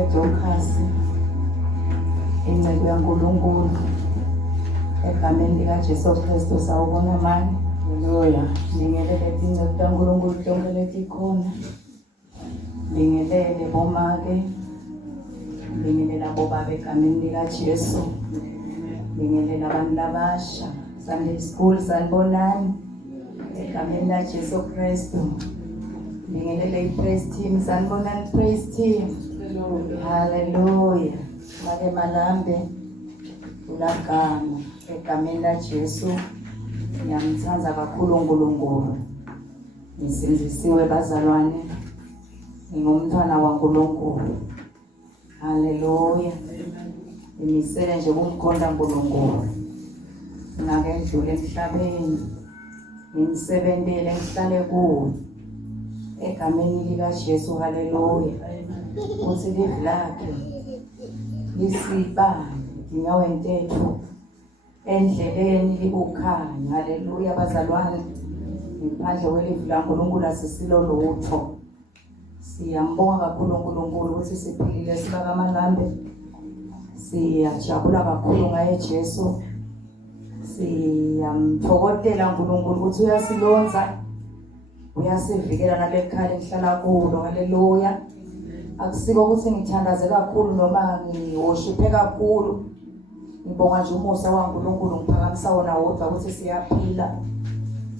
Makedokhasi inceku yaNkulunkulu egameni likaJesu Kristu sawubona mani. Haleluya. Ngibingelele inceku kaNkulunkulu lonke letikhona. Ngibingelele bomake. Ngibingelele abobaba egameni likaJesu. Ngibingelele abantu labasha. Sunday school sanibonani egameni likaJesu Kristu. Ngibingelele i-praise team sanibonani praise team. Haleluya. Make malambe ulagama egameni likaJesu. Ngiyamthanda kakhulu uNkulunkulu. Ngisinzisiwe bazalwane. Ngingumntwana waNkulunkulu. Haleluya. Imisele nje kumkhonda uNkulunkulu. Ngake ngidlule emhlabeni. Ngimsebentele ngihlale kuwo. Egameni likaJesu haleluya. Uthi live lakhe lisibane inyawo entetho endleleni libukhanya. Haleluya bazalwane. Ngiphandle kwelivu laNkulunkulu asisilo lutho. Siyambonga kakhulu uNkulunkulu ukuthi siphilile sibaka amalambe. Siyajabula kakhulu ngaye Jesu. Siyamthokotela uNkulunkulu ukuthi uyasilonza, uyasivikela nalekhaya engihlala kulo. Haleluya. Akusiko ukuthi ngithandaze kakhulu noma ngiwoshiphe kakhulu. Ngibonga nje umusa waNkulunkulu ngiphakamisa wona wodwa ukuthi siyaphila.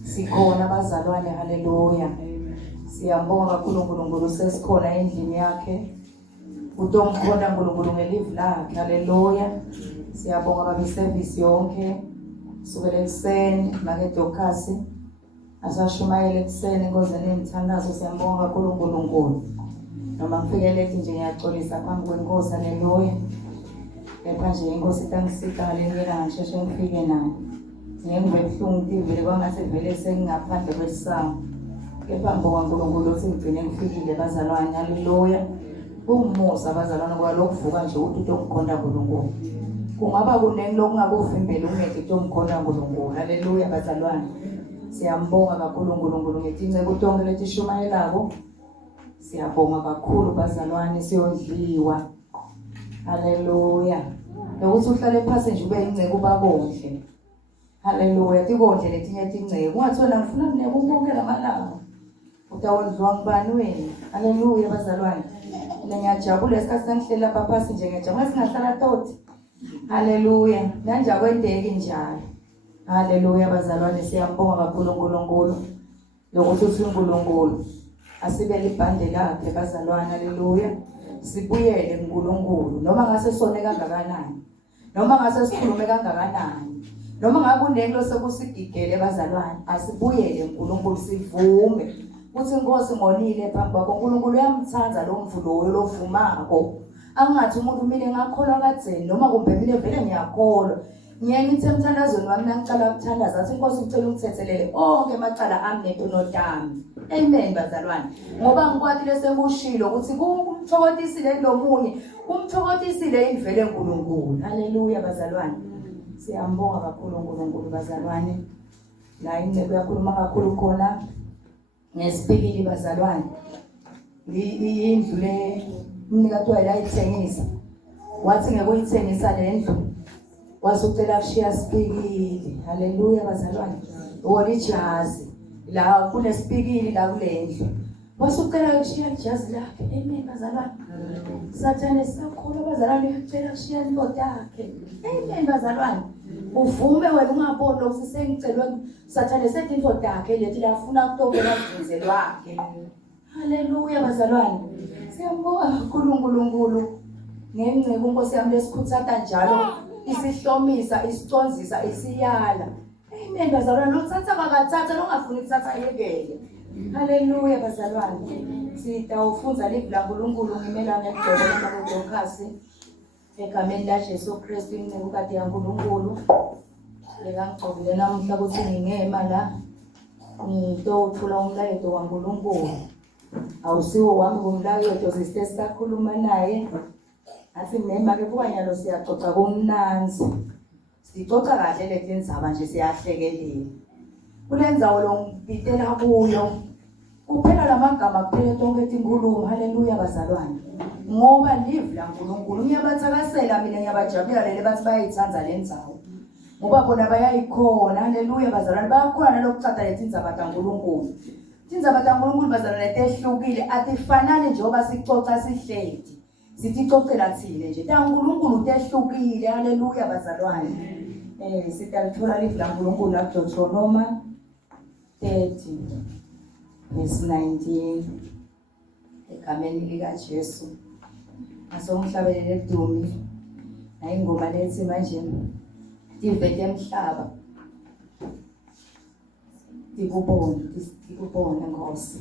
Sikhona bazalwane haleluya. Siyambonga kakhulu uNkulunkulu sesikhona endlini yakhe. Utomkhona uNkulunkulu ngelive lakhe haleluya. Siyabonga babi service yonke. Sukela ekseni Makedokhasi asashumayela ekseni ngozeni imthandazo. Siyambonga kakhulu uNkulunkulu. Noma ngifike late nje ngiyaxolisa phambi kwenkosi haleluya. Kepha nje inkosi itangisika haleluya ngisheshe ngifike nayo. Ngibe buhlungu tivele kwangathi vele sengingaphandle kwesango. Kepha ngibonga uNkulunkulu ukuthi ngigcine ngifikile bazalwane haleluya. Kungumusa bazalwane kwalokuvuka nje ukuthi utomkhonda uNkulunkulu. Kungaba kuneni lokungakuvimbela ungeke utomkhonda uNkulunkulu. Haleluya bazalwane. Siyambonga kakhulu uNkulunkulu ngetinceku tonke letishumayelako. Siyabonga kakhulu bazalwane siyondliwa. Haleluya. Lokuthi uhlale phansi nje ube inceku babondle. Haleluya. Tikondle letinye tinceku. Ungathona ngifuna kuneke ubonke lamalanga. Utawondliwa ngubani wena? Haleluya bazalwane. Ngiyajabula esikhathi sengihlela lapha phansi nje ngiyajabula singahlala toti. Haleluya. Manje akwendeki njalo. Haleluya bazalwane siyambonga kakhulu uNkulunkulu. Lokuthi uthi uNkulunkulu asibele ibhande lakhe bazalwane haleluya. Sibuyele uNkulunkulu noma ngase sone kangakanani. Noma ngase sikhulume kangakanani. Noma ngabe kunento sekusigigele bazalwane asibuyele uNkulunkulu sivume. Uthi inkosi ngonile phambi kwakho uNkulunkulu uyamthanda lo mvulo lovumako. Angathi umuntu mina ngakholwa kadzeni noma kumbe mina vele ngiyakholwa. Ngiyeke ngithi emthandazweni wami ngicela ukuthandaza athi inkosi ngicela ungithethelele onke amacala ami nentono tami. Amen bazalwane. Ngoba ngikwatile sekushilo ukuthi kumthokotisile lomunye, kumthokotisile indvele uNkulunkulu. Haleluya bazalwane. Siyambonga kakhulu uNkulunkulu bazalwane. La inceku yakhuluma kakhulu khona ngesipikili bazalwane. Indlu le umnikati wayo ayithengisa. Wathi ngeke uyithengisa le ndlu. Wasucela kushiya sipikili. Haleluya bazalwane. Wona ijazi. La kunesipikili la kule ndlu. Wasucela kushiya ijazi lakhe. Amen bazalwane. Sathane sakholwa bazalwane ucela kushiya indoda yakhe. Amen bazalwane. Uvume wena ungabona ukuthi sengicelwe Sathane sethi indoda yakhe lethi lafuna ukutobela umvuze lwakhe. Haleluya bazalwane. Siyambonga kakhulu uNkulunkulu. Ngenceku inkosi yami lesikhuthatha njalo isihlomisa isicondzisa isiyala. Amen bazalwane. Lothatha bakathatha longafuni ukuthatha yekele. Haleluya bazalwane. Sitawufunza live laNkulunkulu ngimelana nekugqoka Makedokhasi egameni likaJesu Kristu inceku kade yaNkulunkulu. Lekangigcobile namuhla ukuthi ngingema la ngitothula umlayezo waNkulunkulu. Awusiwo wami kumlayezo sisite sakhuluma naye. Athi nema ke kubanyalo siyaxoxa kumnanzi. Sixoxa kahle letindzaba nje siyahlekelela. Kulenzawo lo ngipitela kuyo. Kuphela lamagama kuphela tonke inkulumo. Haleluya bazalwane. ngoba live la uNkulunkulu ngiyabathakasela mina ngiyabajabulela lele bathi bayayithanza lendzawo ngoba bona bayayikhona haleluya bazalwane bayakhona nalokucada lethi indzaba kaNkulunkulu indzaba kaNkulunkulu bazalwane tehlukile atifanani njengoba sicoca sihledi sithi icocela thile nje kaNkulunkulu tehlukile haleluya bazalwane sitalithola live la uNkulunkulu la Deuteronomy 30 verse 19 egameni lika Jesu asomhlabelele edumi ayingoma lethi manje ivele emhlaba ikubone Nkosi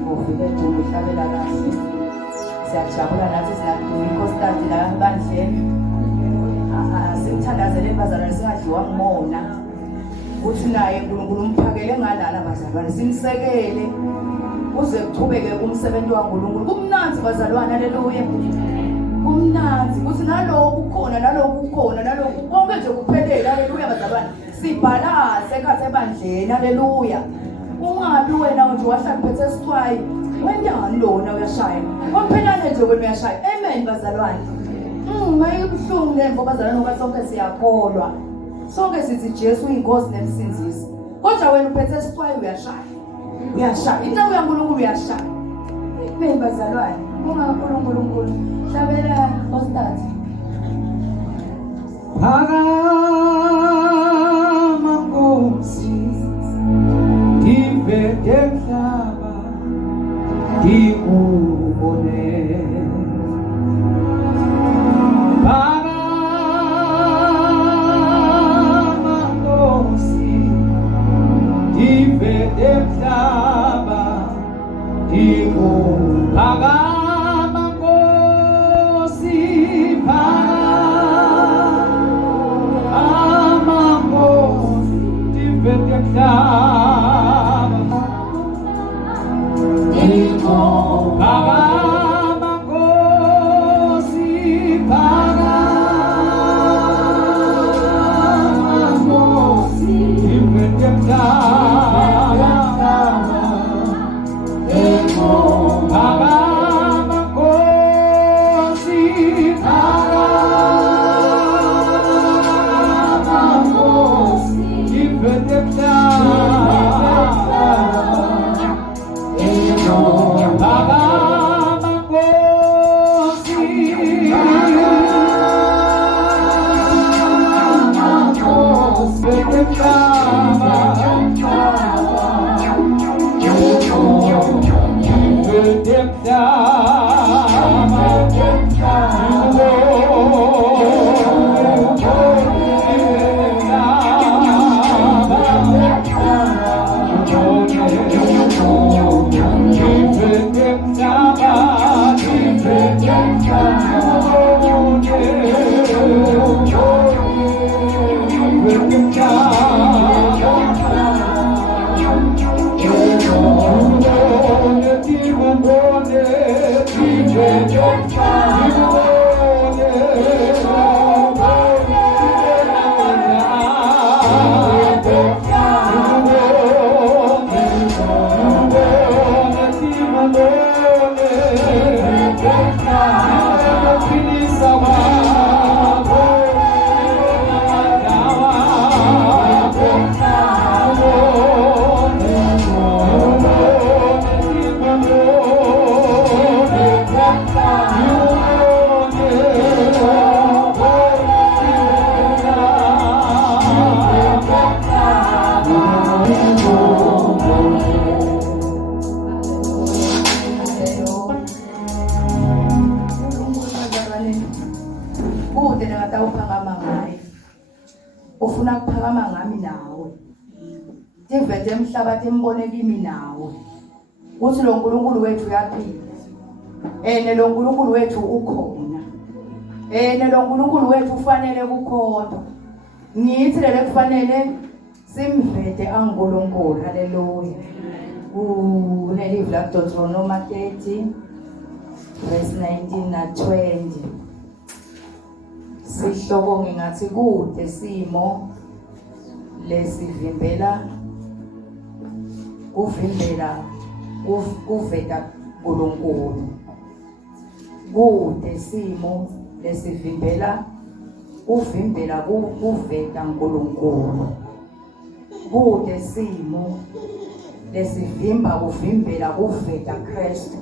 ngofike edumi uhlabela kahle siyajabula nathi sinadumi inkosikazi la bandleni simthandazele bazalwane singadliwa ngumona uthi naye uNkulunkulu umphakele ngalana bazalwane simsekele uze kuchubeke umsebenzi kaNkulunkulu kumnanzi bazalwane haleluya kumnanzi kuthi nalokho khona konke nje kuphelele haleluya bazalwane sibhalase ekhathe ebandleni haleluya ungabi wena nje wahlala phethe sichwayi wendani lona uyashaya kophelane nje wena uyashaya amen bazalwane mayibhlungu lemvo bazalwane ngoba sonke siyakholwa sonke sithi Jesu uyinkosi nemsinzisi kodwa wena uphethe sichwayi uyashaya into kaNkulunkulu uyashaya amen bazalwane uNkulunkulu hlabela ostati Phakama Nkosi iveke emhlaba ikubone Phakama Nkosi iveke emhlaba ikubone ufuna ukuphakama ngami nawe tivete emhlabathi embone kimi nawe uthi lo nkulunkulu wethu uyaphila lo nkulunkulu wethu ukhona lo nkulunkulu wethu ufanele kukhoda ngithi lele kufanele simvete ankulunkulu haleluya unelive la Deuteronomy 30 verse 19 na 20 sihloko ngingathi kude simo lesivimbela kuvimbela kuveta uNkulunkulu. Kude simo lesivimbela uvimbela kuveta uNkulunkulu. Kude simo lesivimba kuvimbela kuveta Kristu.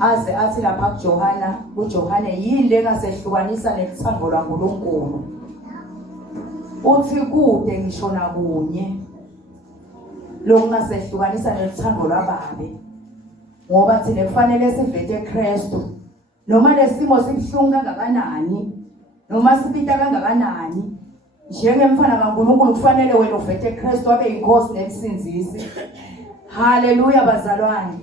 Aze athi lapha kuJohane yini lengasehlukanisa nethando laNkulunkulu. Uthi kude ngisho nakunye lokungasehlukanisa nethando lababe. Ngoba thina kufanele sivete Kristu. Noma lesimo sibhlungu kangakanani, noma sibita kangakanani, njengemfana kaNkulunkulu kufanele wena uvete Kristu abe inkosi nemsinzisi. Haleluya bazalwane.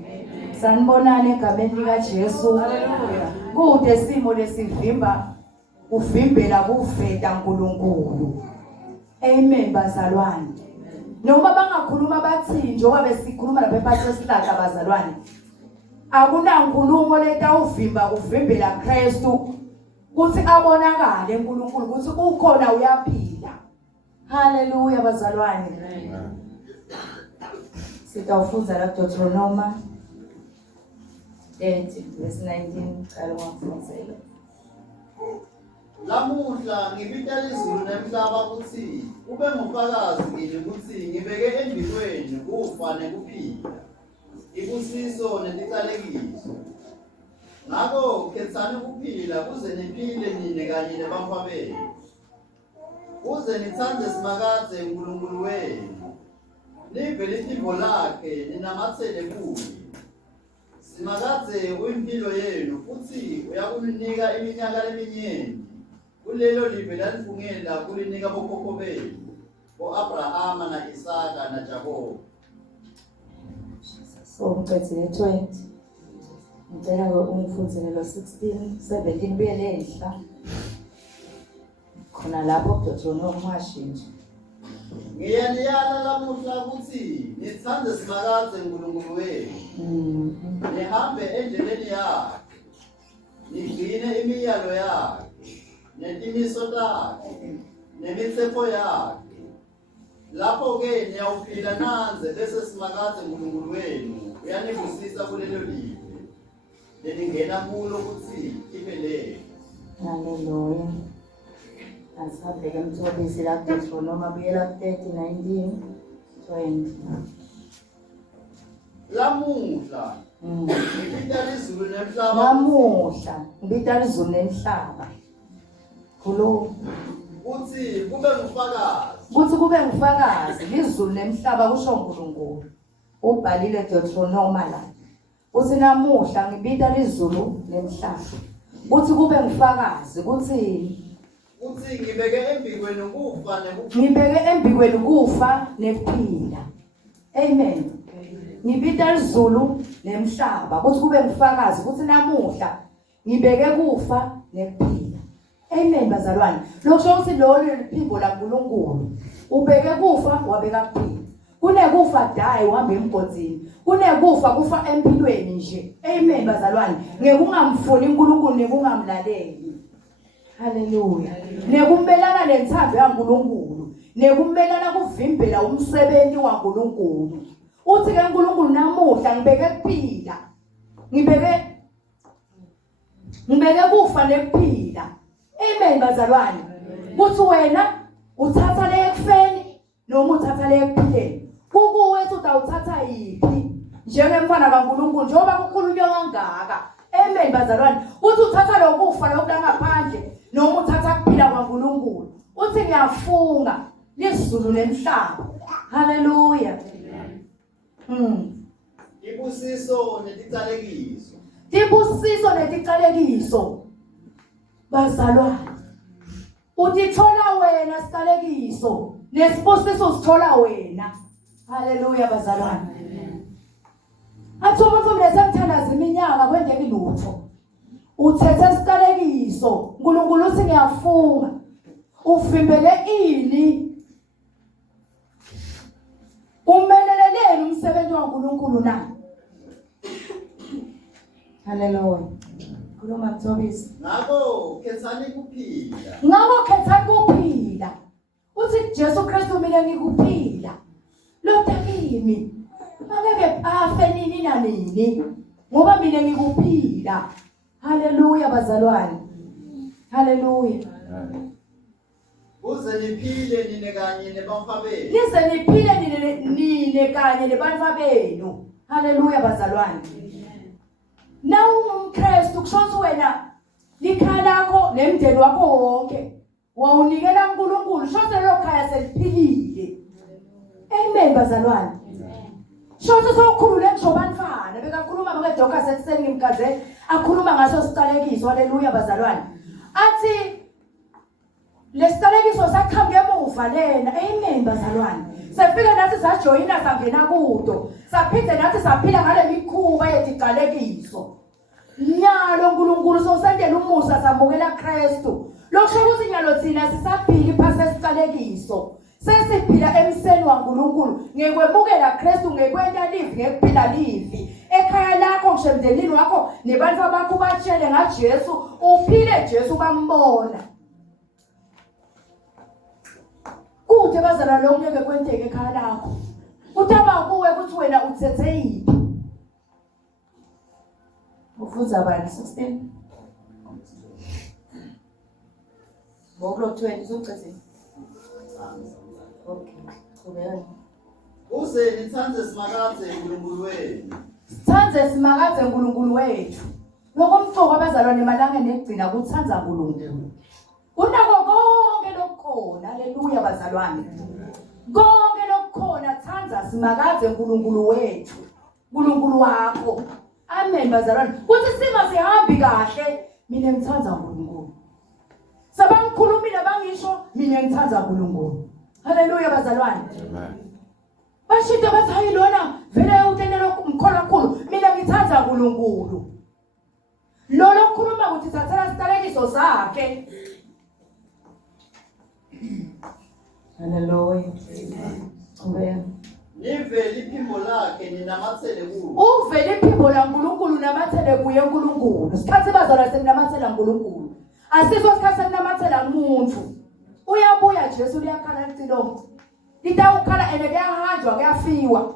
Sanibonani egameni lika Jesu. Haleluya. Kude simo lesivimba uvimbela kuveta uNkulunkulu. Amen bazalwane. Noma bangakhuluma bathi njengoba besikhuluma lapha ePastor's bazalwane. Akunankulumo leta uvimba uvimbela Kristu kuthi abonakale uNkulunkulu kuthi ukhona uyaphila. Haleluya bazalwane. Sitawufunza la Deuteronomy 30:19 qala ngakufundela. Lamuhla ngibita izulu nemhlaba ukuthi ube ngufakazi kini ukuthi ngibeke endikweni kufa nekuphila, ibusiso netiqalekiso. Ngakho khethani ukuphila kuze niphile nini kanye nabafowenu. Kuze nithande simakade uNkulunkulu wenu. Nive liphimbo lakhe ninamathele kuye. Simakade uyimpilo yenu futhi uyakunika iminyaka eminyeni. Kulelo libe lalifungela kulinika bokhokho benu, Abrahama na Isaka na Jakobo. So ngicela 20. Ngicela ungifundzele 16:17 buyelehla. Khona lapho Deuteronomy washintsha. Ngiyaniyala lamuhla ukuthi nithande simakade uNkulunkulu wenu. Nihambe endleleni yakhe. Nigcine imiyalo yakhe. Netimiso takhe, nemithetho yakhe. Lapho-ke niyawuphila nanze bese simakade uNkulunkulu wenu uyanibusisa kulelo live leningena kulo ukuthi ibe lelo. Haleluya. Asabheke Mthobisi la Deuteronomy abuyela 30:19-20. Lamuhla ngibita izulu nemhlaba. Lamuhla ngibita izulu nemhlaba. Kulo Kuthi kube ngufakazi. Kuthi kube ngufakazi izulu nemhlaba kusho uNkulunkulu. Ubhalile Deuteronomy la. Uthi namuhla ngibita izulu nemhlaba. Kuthi kube ngufakazi kuthi ngibeke embikweni kufa nekuphila. Ngibeke embikweni kufa nekuphila. Amen. Ngibita izulu nemhlaba kuthi kube ngufakazi kuthi namuhla ngibeke kufa nekuphila. Amen bazalwane. Lokusho ukuthi lolu liphimbo laNkulunkulu. Ubeke kufa wabeka kuphila. Kunekufa die uhambe emgodini. Kunekufa kufa empilweni nje. Amen bazalwane. Ngekungamfuni uNkulunkulu nekungamlaleli. Haleluya. Nekumbelana nensando yaNkulunkulu. Nekumbelana kuvimbela umsebenzi waNkulunkulu. Uthi ke uNkulunkulu namuhla ngibeke kuphila. Ngibeke kufa nekuphila. Amen bazalwane. Kuthi wena uthatha le ekufeni noma uthatha le ekuphileni. Kukuwe uthi utawuthatha yiphi njengemfana kaNkulunkulu njengoba kukhulunywa kangaka. Amen bazalwane. Uthi uthatha lokufa lokungaphandle noma uthatha kuphila kwaNkulunkulu. Uthi ngiyafunga lizulu nemhlaba. Haleluya. Ibusiso netiqalekiso. Ibusiso netiqalekiso. Bazalwane. Utithola wena siqalekiso. Nesibusiso sithola wena. Haleluya bazalwane. Athi umuntu lesemthandaza iminyaka kwendeki lutho. Uthethe siqalekiso. uNkulunkulu uthi ngiyafunga. Uvimbele ini? Umeleleleni umsebenzi waNkulunkulu na? Haleluya. Khuluma Mthobisi. Ngakho khethani kuphila. Ngakho khethani kuphila. Uthi Jesu Kristu mina ngikuphila. Lo kimi. Angeke afe nini na nini ngoba mina ngikuphila. Haleluya bazalwane. Haleluya. Uze niphile nine kanye nebamfabeni. Nize niphile nine kanye nebantfabenu. Haleluya bazalwane. Na ungumKristu kusho wena likhaya lakho nemndeni wakho wonke wawunikela uNkulunkulu shose lo khaya seliphilile. Amen bazalwane. Shose sokhulule ngisho bantwana bekakhuluma ngedokha sekuseni ngimkaze akhuluma ngaso siqalekiso. Haleluya bazalwane. Athi lesitalekiso sakhambe emuva lena. Amen bazalwane. Sefika nathi sajoyina sangena kudo. Saphinde nathi saphila ngale mikhuba yetiqalekiso. Nyalo uNkulunkulu sosendela umusa samukela Kristu. Lokho ukuthi nyalo thina sisaphila phase esiqalekiso. Sesiphila emseni waNkulunkulu ngekwemukela Kristu ngekwenta live ngekuphila live. Ekhaya lakho ngisho wakho nebantu bakho batshele ngaJesu uphile Jesu bambona. Kude bazalwa lo ngeke kwenteke ekhaya lakho. Utaba kuwe ukuthi wena uthethe yiphi. Ufuza bani 16. Ngokulo 20 uzochetheni. Okay. Kubeka. Uze nithanze simakathe uNkulunkulu wenu. Sithanze simakathe uNkulunkulu wethu. Lokomfoko abazalwane emalanga negcina kuthanza uNkulunkulu. Unako konke lokukhona. Haleluya bazalwane. Konke lokukhona thanza simakathe uNkulunkulu wethu. uNkulunkulu wakho. Amen bazalwane. Kuthi singazihambi kahle mina ngithanza uNkulunkulu. Sabangikhulumile bangisho mina ngithanza uNkulunkulu. Haleluya bazalwane. Amen. Bashite bathi hayi lona vele utenela umkholo kakhulu mina ngithanza uNkulunkulu. Lo lokhuluma ukuthi thathela sitalekiso sakhe. Haleluya. Amen. Nive liphimbo lakhe ninamathele kuwo. Uvele iphimbo laNkulunkulu namathele kuye uNkulunkulu. Sikhathi bazalwa seninamathela uNkulunkulu. Asiso sikhathi seninamathela umuntu. Uyabuya Jesu liyakhala licilo. Litawukhala ene kuyahanjwa kuyafiwa.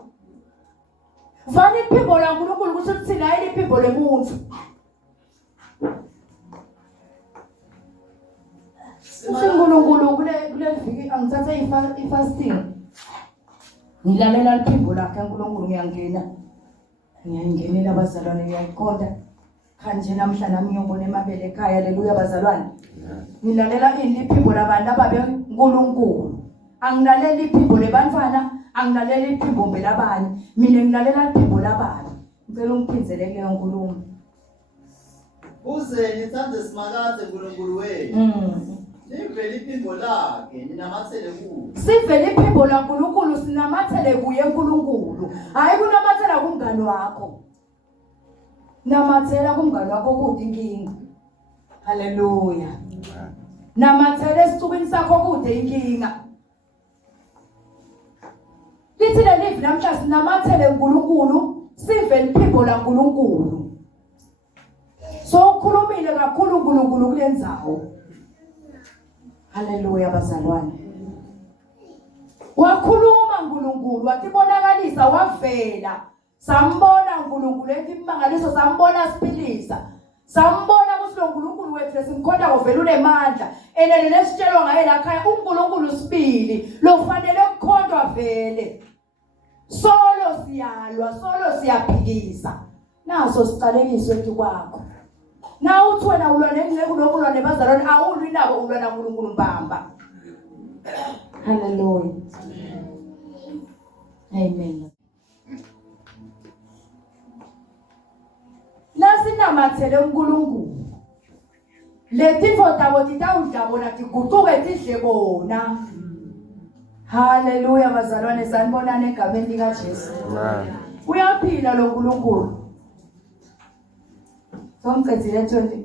Vani iphimbo laNkulunkulu ukuthi thina eliphimbo lemuntu. uNkulunkulu kule viki angithathe ifasting. Ngilalela iphimbo lakhe uNkulunkulu ngiyangenela abazalwane ngiyayiqonda. Kanje namhla nami ngiyobona emabele ekhaya. Haleluya bazalwane. Ngilalela iphimbo labantu ababe uNkulunkulu. Angilalela iphimbo lebantwana, angilalela iphimbo belabanye. Mina ngilalela iphimbo labanye. Ngicela ungiphinzele kuleyo nkulumo. Uze nithanze simakathe uNkulunkulu wenu. Nivele iphimbo lakhe ninamathele kuwo. Sivele iphimbo laNkulunkulu sinamathele kuye uNkulunkulu. Hayi kunamathela kumngani wakho. Namathela kumngani wakho kude inkinga. Haleluya. Namathela esicubini sakho kude inkinga. Lithi lelivi namhla sinamathele uNkulunkulu, sivele iphimbo laNkulunkulu. So ukhulumile kakhulu uNkulunkulu kulendzawo. Haleluya bazalwane. Wakhuluma uNkulunkulu watibonakalisa wavela. Sambona uNkulunkulu etimangaliso sambona siphilisa. Sambona ukuthi lo uNkulunkulu wethu simkhonda kovela unemandla. Enele lesitshelwa ngaye lakhaya uNkulunkulu sibili lofanele ukukhondwa vele. Solo siyalwa, solo siyaphikisa. Naso siqalekiso ethu kwakho. Na uthi wena ulwa nengeke nokulwa nebazalwane awulwi nabo ulwa naNkulunkulu mbamba. Haleluya. Amen. Nasinamathele uNkulunkulu. Letifo tabo titawudabona tiguquke tidle bona. Haleluya bazalwane sanibonana egameni lika Jesu. Amen. Uyaphila lo uNkulunkulu. Somqedzile 20.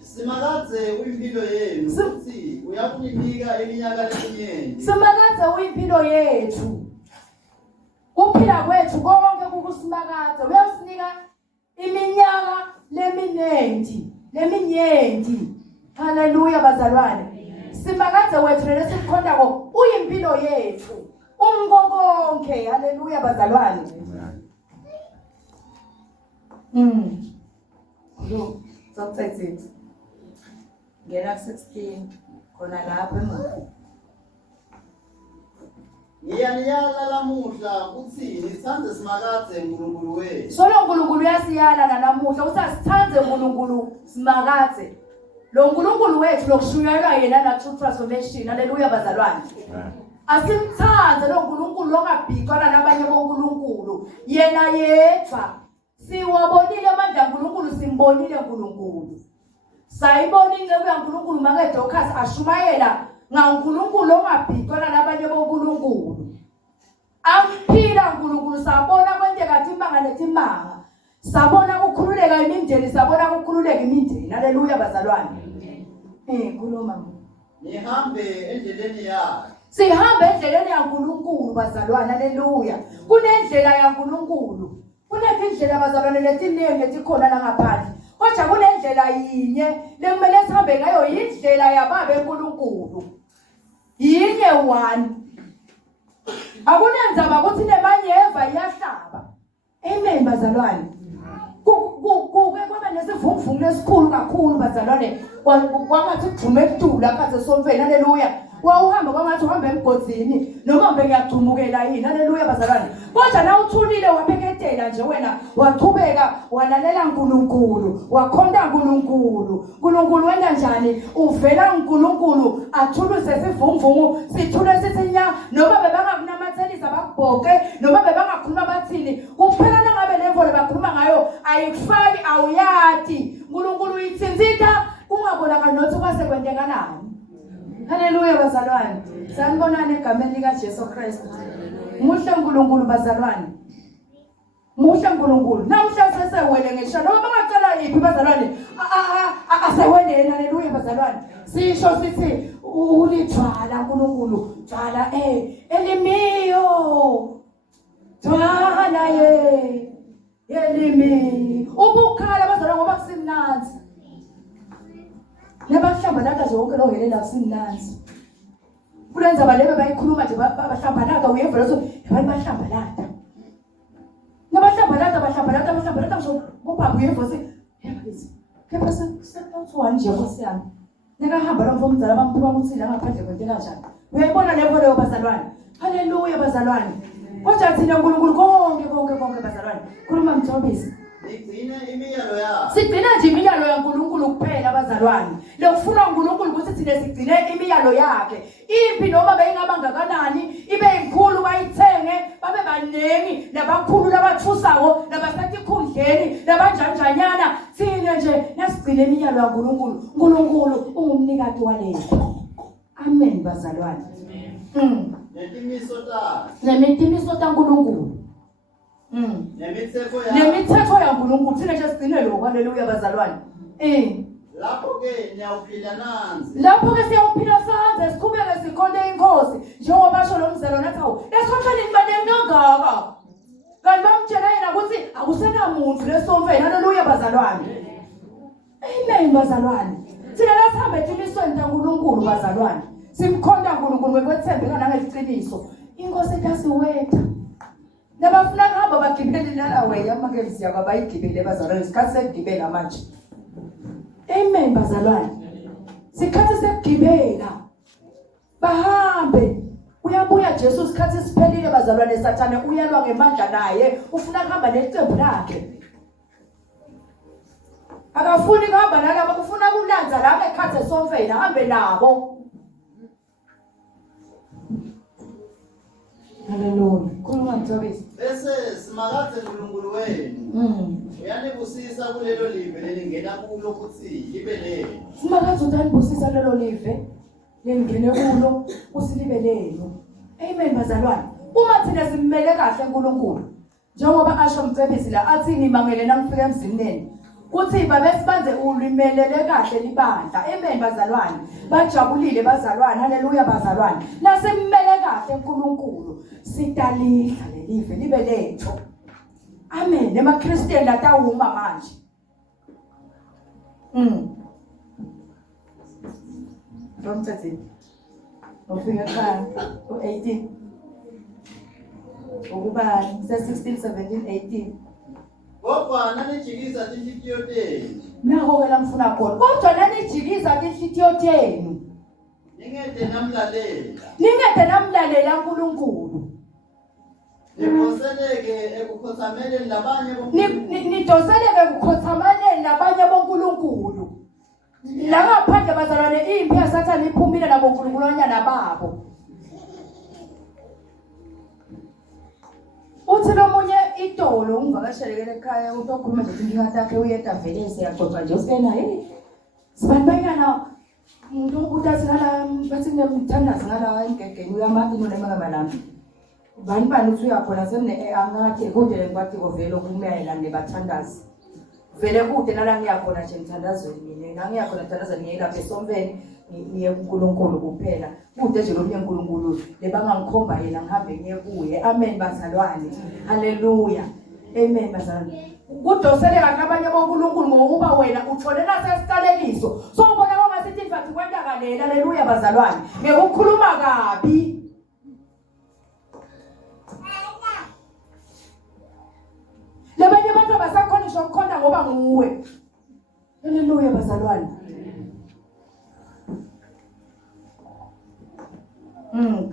Simakathe uyimpilo yenu futhi uyakunika iminyaka eminingi. Simakathe uyimpilo yethu. Kuphila kwethu konke kukusimakathe uyasinika iminyaka leminyenti. Haleluya bazalwane. Simakathe wethu lesikhondako uyimpilo yethu. konke. Haleluya bazalwane. Lo sokuthi ngena 16 khona lapha emuva. Ngiyaniyala lamuhla ukuthi nithandze simakadze uNkulunkulu wethu. Solo uNkulunkulu uyasiyala nalamuhla uthi asithandze uNkulunkulu simakadze. Lo uNkulunkulu wethu lokushuyela yena na true transformation. Haleluya bazalwane. Asimthandze lo uNkulunkulu ongabhicwana nabanye boNkulunkulu. Yena yedwa. Siwabonile amandla uNkulunkulu simbonile uNkulunkulu. Sayibona inceku yaNkulunkulu make Dorcas ashumayela ngaNkulunkulu ongabhicwana nabanye boNkulunkulu. Amphila uNkulunkulu sabona kwenteka timanga netimanga. Sabona ukukhululeka imindeni, sabona ukukhululeka imindeni. Haleluya bazalwane. Khuluma. Nihambe endleleni yakhe. Sihambe endleleni yaNkulunkulu bazalwane. Haleluya. Kunendlela yaNkulunkulu. Kunezindlela bazalwane letiningi etikhona la ngaphandle. Kodwa kunendlela yinye lemele sihambe ngayo, indlela yaBaba eNkulunkulu. Yinye one. Akunenzaba ukuthi nemanyeva iyahlaba. Amen bazalwane. Kuke kwaba nesivunguvungu lesikhulu kakhulu bazalwane. Kwangathi ugxume ekudula akhaze somfeni. Haleluya. Wawuhamba kwangathi uhamba emgodini noma mbe ngiyagcumukela yini. Haleluya bazalwane. Kodwa na uthulile wapheketela nje wena waqhubeka walalela uNkulunkulu, wakhonda uNkulunkulu. uNkulunkulu wena njani? Uvela uNkulunkulu athuluse sivunguvungu, sithule sisinya noma bebangakunamathelisa bakubhoke noma bebangakhuluma bathini. Kuphela nangabe levo lebakhuluma ngayo ayikufaki awuyati. uNkulunkulu uyithinzita kungabonakala nothi kwase kwenteka nani. Haleluya bazalwane. Sanibonana egameni lika Jesu Kristu. Muhle uNkulunkulu bazalwane. Muhle uNkulunkulu. Namhla sesewele ngisho noma bangacela yiphi bazalwane. Asewele. Haleluya bazalwane. Sisho sithi ulithwala uNkulunkulu. Thwala elimiyo. Thwala elimi. Ubukhala bazalwane ngoba kusimnanzi. Nebahlamba lata nje wonke lo helela simnanzi. Kulenza balebe bayikhuluma nje bahlamba lata uyevela so abantu bahlamba lata. Nebahlamba lata ngisho ubaba uyevela so yabakithi. Kepha sekuthiwa nje Nkosi yami. Nekahamba lo mfumzala bamphuma ukuthi la ngaphandle kwente kanjani. Uyayibona levo leyo bazalwane. Haleluya bazalwane. Kodwa thina uNkulunkulu konke bazalwane. Khuluma Mthobisi. Sigcine imiyalo yakhe. Sigcina nje imiyalo yaNkulunkulu kuphela bazalwane. Lokufuna uNkulunkulu ukuthi thina sigcine imiyalo yakhe. Impi noma beyingaba ngakanani, ibe inkulu bayithenge, babe baningi, nabakhulu labathusako, nabasetikhundleni, nabanjanjanyana. Thina nje nasigcine imiyalo yaNkulunkulu. uNkulunkulu ungumnikati walento. Amen bazalwane. Nemitimiso taNkulunkulu. Nemithetho yaNkulunkulu thina nje sigcine lokho. Haleluya bazalwane. Lapho ke niyawuphila nanzi. Lapho ke siyawuphila sanze siqhubeke sikhonde inkosi njengoba basho lo mzalo nathi awu lesonfeni nibaneni kangaka. Kanti bamtshela yena ukuthi akusenamuntu lesonfeni. Haleluya bazalwane. Amen bazalwane. Thina lasihambe eqinisweni taNkulunkulu bazalwane. Simkhonda uNkulunkulu ngokwethembeka nangeqiniso. Inkosi etasiwetha. Nabafuna ngaba bagibele nalawe yamake siya bayigibele bazalwane. Isikhathi sekugibela manje. Amen bazalwane. Sikhathi sekugibela. Bahambe. Uyabuya Jesu isikhathi siphelile bazalwane. Sathane uyalwa ngemandla naye. Ufuna kuhamba neqembu lakhe. Akafuni kuhamba nalabo, ufuna kulanza la ngekhathi somfeni ahambe nabo. Haleluya. Khuluma Mthobisi. Bese simakadze uNkulunkulu wenu. Uyanibusisa kulelo live lelingena kulo ukuthi libe lenu. Simakadze utanibusisa lelo live lelingene kulo ukuthi libe lenu. Amen bazalwane. Uma thina simmele kahle uNkulunkulu. Njengoba asho Mthobisi la athi nimangele nangifika emzini kuthi babesibanze ulimelele kahle libandla. Amen bazalwane. Bajabulile bazalwane. Haleluya bazalwane. Nasimmele kahle uNkulunkulu sidalisa lelive libe lethu. Amen. Nema Christian latawuma manje. From 13. Ufika ekhaya 18. Ukuba se 16 17 18 Kodwa nanijikiza tinhliziyo zenu. nako ke la ngifuna khona kodwa nanijikiza inhliziyo zenu Ningede namlalela. ningede namlalela uNkulunkulu Niposeleke ekukhothameleni labanye nidoseleke kukhothamaleni nabanye boNkulunkulu la ngaphandle bazalwane impi yasathana iphumile nabo uNkulunkulunyana babo uthi lomunye itolo ungivakashelekele ekhaya uthi okhuluma nje inkinga yakhe uyeda vele siyaxoxa nje usena hey sibanibanyana umuntu ukuthi ngala bathi ngemthandaza ngala ingegeni uyamathi nonemanga lami bani uthi uyakhona sene angathi kunje kwathi kovelo kumele nebathandazi vele kude nala ngiyakhona nje emthandazweni mina ngiyakhona emthandazweni ngiyelapha esombeni niye kuNkulunkulu kuphela kude nje lomunye uNkulunkulu lebangangikhomba yena ngihambe ngiye kuye amen bazalwane haleluya amen bazalwane kudoseleka nabanye boNkulunkulu ngokuba wena utholela sesiqalekiso so ubona ngasithi mfathi kwentakalela haleluya bazalwane ngekukhuluma kabi labanye abantu abasakhonisha ukukhonda ngoba nguwe haleluya bazalwane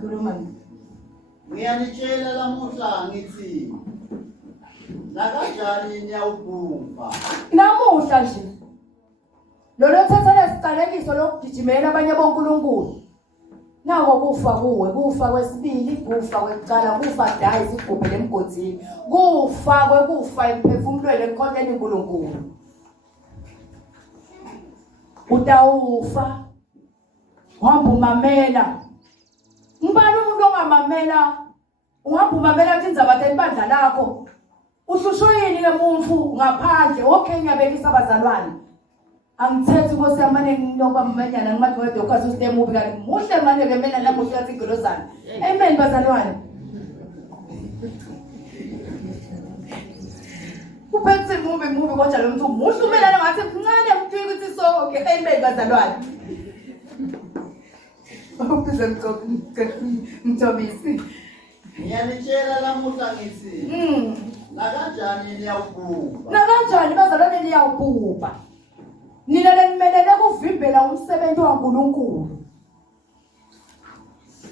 khuluma Ngiyanitshela lamuhla ngithi nakanjani niyawubumba. namuhla nje lolo thatha lesiqalekiso lokugijimela abanye boNkulunkulu nako kufa kuwe kufa kwesibili kufa kwecala kufa dayi sigubhele emgodini kufa emphefumulweni ekhoneni uNkulunkulu utawufa uhamba umamela ngibani umuntu ongamamela uhamba umamela indzaba tenibandla lakho ushusho yini ke muntu ngaphandle okay ngiyabekisa abazalwane angithethi Nkosi yamane nginoba manyana ngimadodana ukwazi usilemubi kanti muhle manje ke mina la muhle yathi igolozana amen bazalwane uphethe mubi kodwa lo muntu muhle umelana ngathi mncane mntwini ukuthi sonke amen bazalwane ukuze ngitobisi Ngiyanitshela lamuhla ngithi nakanjani niyawubumba. nakanjani bazalwane niyawubhubha nina lenimelele kuvimbela umsebenzi waNkulunkulu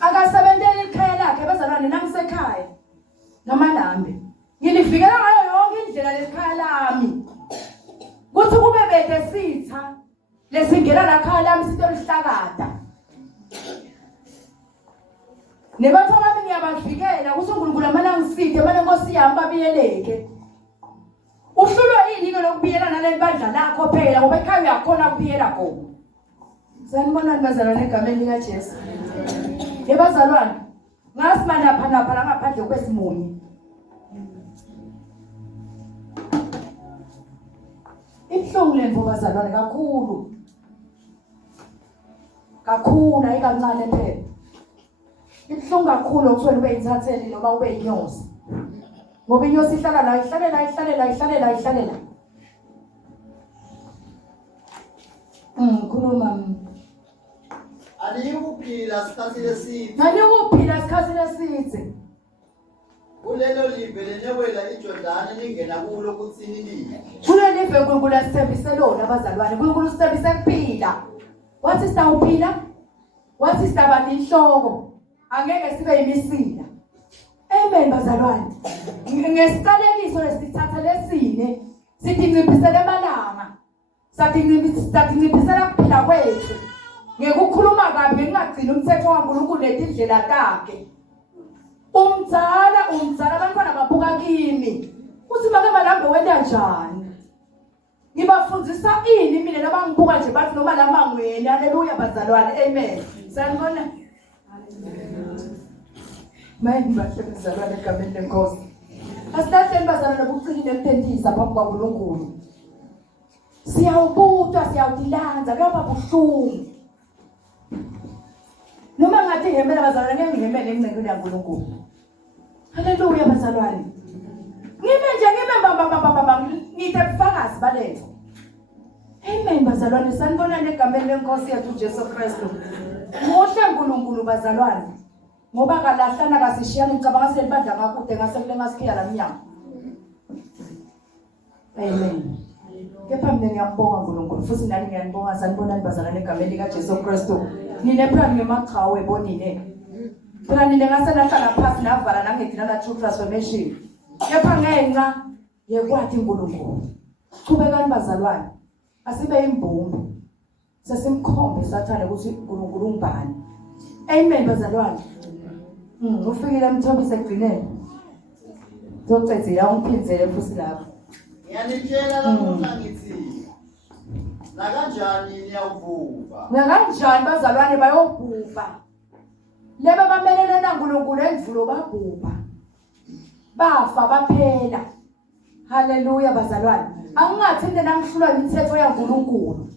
akasebenzele ikhaya lakhe bazalwane nangisekhaya ngamalambe ngilivikela ngayo yonke indlela lekhaya lami kuthi kube bede sitha lesingena lakhaya lami sito lihlakada nebathu bami ngiyabavikela kuthi uNkulunkulu amanangisithe manje Nkosi yami babiyeleke uhlulwe yini ke lokubiyela naleli bandla lakho phela ngoba ekhaya uyakhona ukubiyela khona sanibonani bazalwane egameni lika Jesu ebazalwane ngasimana lapha la ngaphandle kwesimunye ibuhlungu lemvo bazalwane kakhulu ayikancane phela ibuhlungu kakhulu ukuthola ube yithatheli noma ube yinyosi ngoba inyosi ihlala ihlalela khuluma Aniyukuphila sikhathi leside. nanikuphila sikhathi lesithe Kulelo live lenewela iJordani ningena kulo kuthini nini. kuleli live uNkulunkulu asithembise lona abazalwane uNkulunkulu usithembise kuphila wathi sitawuphila wathi sitabani inhloko angeke sibe yimisila amen bazalwane ngesiqalekiso lesithatha lesine sithi nciphisele emalanga sathi nciphisela kuphila kwethu ngekukhuluma kabi ngingagcina umthetho waNkulunkulu letindlela takhe umzala abantwana babuka kimi uthi make malambe wenda njani ngibafundzisa ini mina labangibuka nje bathi noma lamangweni haleluya bazalwane amen sanibona manje bazalwane egameni lenkosi asilahleni bazalwane bokucina ekuthendisa phambi kwaNkulunkulu siyawubutha siyawudilanza kuyoba buhlungu noma ngathi ihembela bazalwane ngeke ngihembele emncekweni yaNkulunkulu haleluya bazalwane ngithe bufakazi baletho amen bazalwane sanibonani egameni lenkosi yethu uJesu Kristu muhle uNkulunkulu bazalwane ngoba kalahlana kasishiyana ngicabanga selibandla ngakude ngase kule ngasikhiya la mnyango. Amen. Kepha mina ngiyambonga uNkulunkulu futhi nani ngiyanibonga sanibonani bazalwane egameni lika Jesu Kristu. Nine phela ngemachawe bonine. Phela nine ngaselahlala phansi navala nangedina la true transformation. Kepha ngenxa yekwathi uNkulunkulu. Chubekani bazalwane. Asibe imbumbi. Sesimkhombe sathane ukuthi uNkulunkulu ungubani. Amen bazalwane. Ufikile Mthobisa egcineni. Zocedzela ungiphinzele futhi lapho. Ngiyanitshela lamuhla ngithi nakanjani niyawuvuka. Nakanjani bazalwane bayobhuba. Lebe bamelene naNkulunkulu endvulo babhuba. Bafa baphela. Haleluya bazalwane. Angingathi mina ngihlulwa imithetho yaNkulunkulu.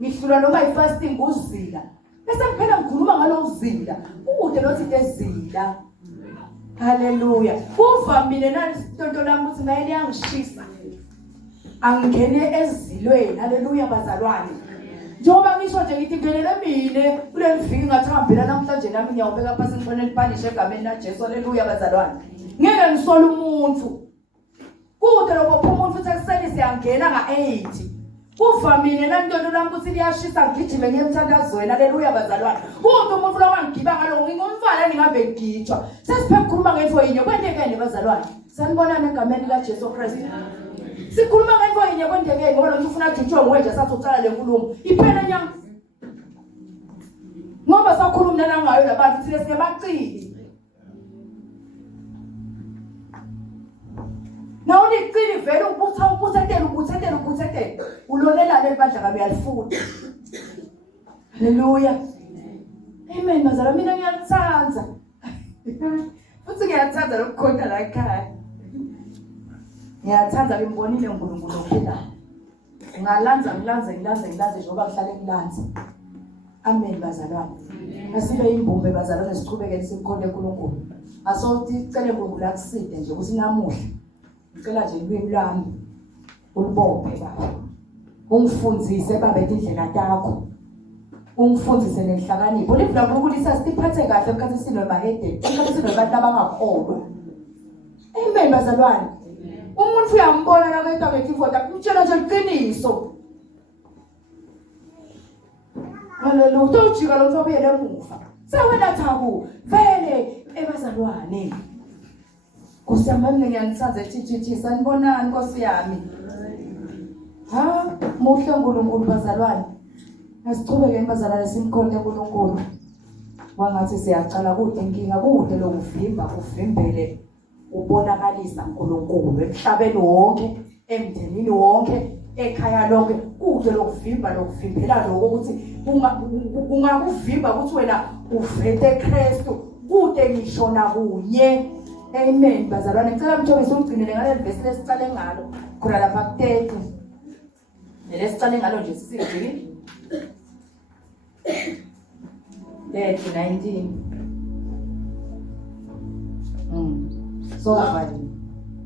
Ngihlulwa noma ifasting uzila. Bese kuphela ngikhuluma ngalozila. Kude lothi ezila. Haleluya. Kuvamile nanto lami ukuthi mayele yangishisa. Angene ezilweni. Haleluya bazalwane. Njengoba ngisho nje ngithi ngelele mine kule mviki ngathambela namhlanje nami ngiyawubeka phansi ngifone lipanishe egameni laJesu. Haleluya bazalwane. Ngeke ngisola umuntu. Kude lokho umuntu futhi ekuseni siyangena nga8. Kuvamile nanto lami ukuthi liyashisa ngigijime ngiyemthandazweni. Haleluya bazalwane. Kude umuntu lawangigiba ngaloko ngingumfana ningabe ngigijwa. Sesiphe ukukhuluma ngento yinye kwendekene bazalwane. Sanibonana egameni laJesu Kristu. Sikhuluma ngento yinye kwendekene ngoba lo ufuna ajutshwe ngwenje sathi uqala le nkulumo. Iphela nyanga. Ngoba sakhuluma nangayo labantu thina siyabacili. Na unicili vele ubuthethele ulonela lebandla kami yalifuna. Haleluya. Amen bazalwane mina ngiyathanda. Futhi ngiyathanda lokukhonza la ekhaya. Ngiyathanda ngimbonile uNkulunkulu ophila. Ngalanza njengoba kuhlale ngilanza. Amen bazalwane. Asibe imbumbe bazalwane sichubeke sikhonde uNkulunkulu. Asothi cele uNkulunkulu akuside nje ukuthi namuhla ngicela nje ulimi lami ulibophe baba. Ungifundzise baba indlela takho. Ungifundise nenhlakanipho. Livula uNkulunkulu isasiphathe kahle ekhathi sinomahede. Ekhathi sinobantu abangakholwa. Amen bazalwane. Umuntu uyambona nakwethu abekivoda umtshela nje iqiniso. Haleluya. Ujika lo mfana uyele emuva. Sewena thaku vele ebazalwane. Kusamani ngiyanithatha chichichi sanibonani Nkosi yami. Muhle uNkulunkulu bazalwane. Asichubeke bazalwane simkhonde uNkulunkulu. Wangathi siyaqala kude inkinga kude lokuvimba kuvimbele ubonakalisa uNkulunkulu emhlabeni wonke emndenini wonke ekhaya lonke kude lokuvimba lokuvimbela lokho ukuthi ungakuvimba ukuthi wena uvete Kristu kude ngishona kunye. Amen bazalwane ngicela Mthobisa ungcinele ngale verse lesicale ngalo khona lapha ku30 lesicale ngalo nje sisibili 19 so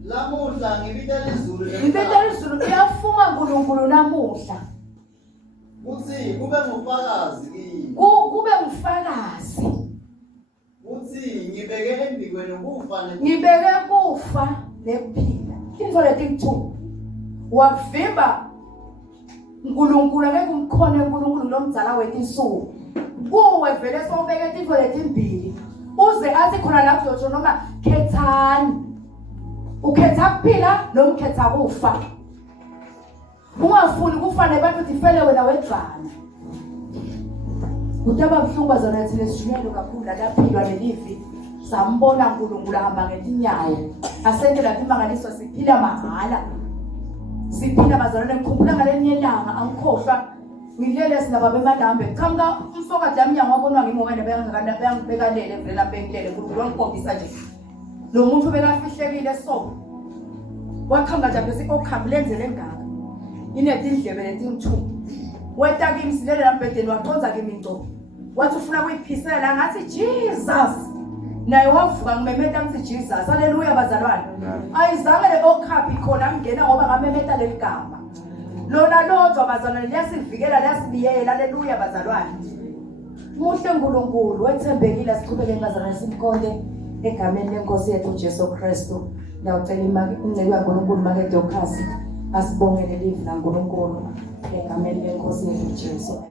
lamuhla ngibitela izulu iyafunga uNkulunkulu namuhla uthi kube ngufakazi kimi kube ngufakazi uthi ngibeke embikweni ngibeke kufa nekuphila into lethi2 wavimba uNkulunkulu ngeke umkhone uNkulunkulu lomdzala wethu insuku kuwe vele sobeke into letimbili uze athi khona lapho uzotsho noma khethani ukhetha kuphila noma ukhetha kufa. Ungafuni kufane abantu difele wena wedvana. Utaba buhlungu bazana thina sijuyelo kakhulu laphilwa lelivi sambona uNkulunkulu ahamba ngetinyawo asendela imangaliso siphila mahala. Siphila bazalwane ngikhumbula ngalenye ilanga angikhohlwa ngilele sinababa emadambe chamka umfoka damnyango wabonwa ngimomene beyangibekalele vele lapha engilele uNkulunkulu wangikhombisa nje lo muntu bekafihlekile so wakhamba nje bese okhamlenzele ngaka inetindlebe letinthungu weta kimi silele lambedeni waqonza kimi into wathi ufuna kuyiphisela ngathi Jesus naye wavuka ngimemeta ngithi Jesus. Haleluya bazalwane. Ayizange le okhapi khona ngena ngoba ngamemeta leligama lona lodwa bazalwane liyasivikela liyasibiyela. Haleluya bazalwane. Muhle uNkulunkulu wethembekile siqhubeke ngazana simkhonde egameni lenkosi yethu uJesu Kristu. Ngiyacela inceke kaNkulunkulu make Dorcas asibongele live naNkulunkulu egameni lenkosi yethu uJesu.